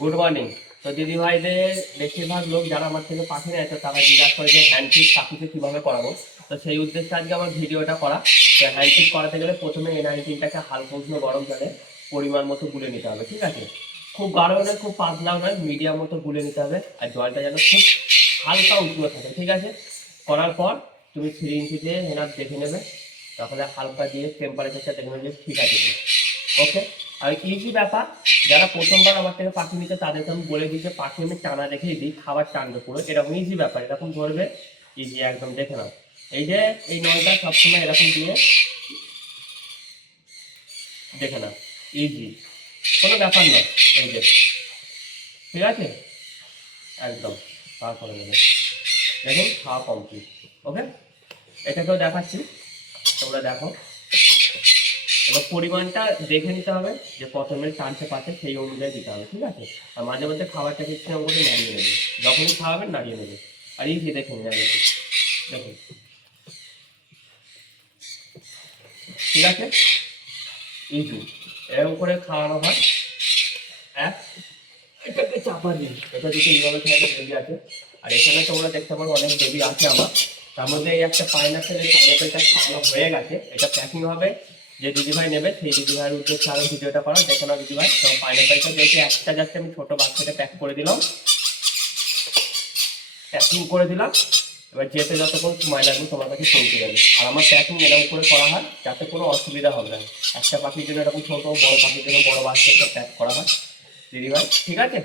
Good morning. তো দিদি ভাইদের বেশিরভাগ লোক যারা আমার থেকে পাখি নেয় তো তারা জিজ্ঞাসা করে যে হ্যান্ড ফিট পাখিকে কীভাবে করাবো। তো সেই উদ্দেশ্যে আজকে আমার ভিডিওটা করা। তো হ্যান্ড ফিট করাতে গেলে প্রথমে A19টাকে হালকা উষ্ণ গরম জলে পরিমাণ মতো গুলে নিতে হবে, ঠিক আছে? খুব গাঢ়ও নয়, খুব পাতলাও নয়, মিডিয়াম মতো গুলে নিতে হবে। আর জলটা যেন খুব হালকা উষ্ণ থাকে, ঠিক আছে? করার পর তুমি সিরিঞ্জিতে এনার দেখে নেবে, তারপরে হালকা দিয়ে টেম্পারেচারটা দেখে নেবে ঠিক আছে। ওকে। আর ইজি ব্যাপার, যারা প্রথমবার আমার থেকে পাখি নিতে তাদেরকে আমি বলে দিই যে পাখি আমি টানা রেখেই দিই, খাবার টানবে পুরো, এরকম ইজি ব্যাপার, এরকম ধরবে, ইজি একদম দেখে নাও। এই যে এই নলটা সবসময় এরকম দিয়ে দেখে নাও, ইজি, কোনো ব্যাপার নয়। এই যে ঠিক আছে, একদম খাওয়া করে নেবে, দেখুন খাওয়া কমপ্লিট। ওকে, এটাকেও দেখাচ্ছি, তোমরা দেখো। এবার পরিমাণটা দেখে নিতে হবে যে কত মিনিট টানতে পারছে, সেই অনুযায়ী দিতে হবে, ঠিক আছে? আর মাঝে মধ্যে খাবারটাকে ইচ্ছে করে নাড়িয়ে নেবে, যখনই খাওয়াবেন নাড়িয়ে নেবে। আর ইজি দেখে নিন, দেখুন, ঠিক আছে, ইজি এরকম করে খাওয়ানো হয়। এক, এটাকে চাপা দিন, এটা দুটো ইভাবে বেবি আছে। আর এখানে তোমরা দেখতে পারো অনেক বেবি আছে আমার, তার মধ্যে এই একটা পাইনাপেল, এই পাইনাপেলটা খাওয়ানো হয়ে গেছে, এটা প্যাকিং হবে। যে দিদিভাই নেবে সেই দিদিভাইয়ের উদ্দেশ্যে আরো ভিডিওটা করা, দেখে নাও দিদিভাই। তো পাইনাপেলটা যেহেতু একটা যাচ্ছে, আমি ছোট বাচ্চাটা প্যাক করে দিলাম, প্যাকিং করে দিলাম। এবার যেতে যতক্ষণ সময় লাগবে তোমার কাছে পৌঁছে যাবে। আর আমার প্যাকিং এরকম করে করা হয় যাতে কোনো অসুবিধা হবে না। একটা পাখির জন্য এরকম ছোট, বড় পাখির জন্য বড় বাচ্চাটা প্যাক করা হয় দিদিভাই, ঠিক আছে?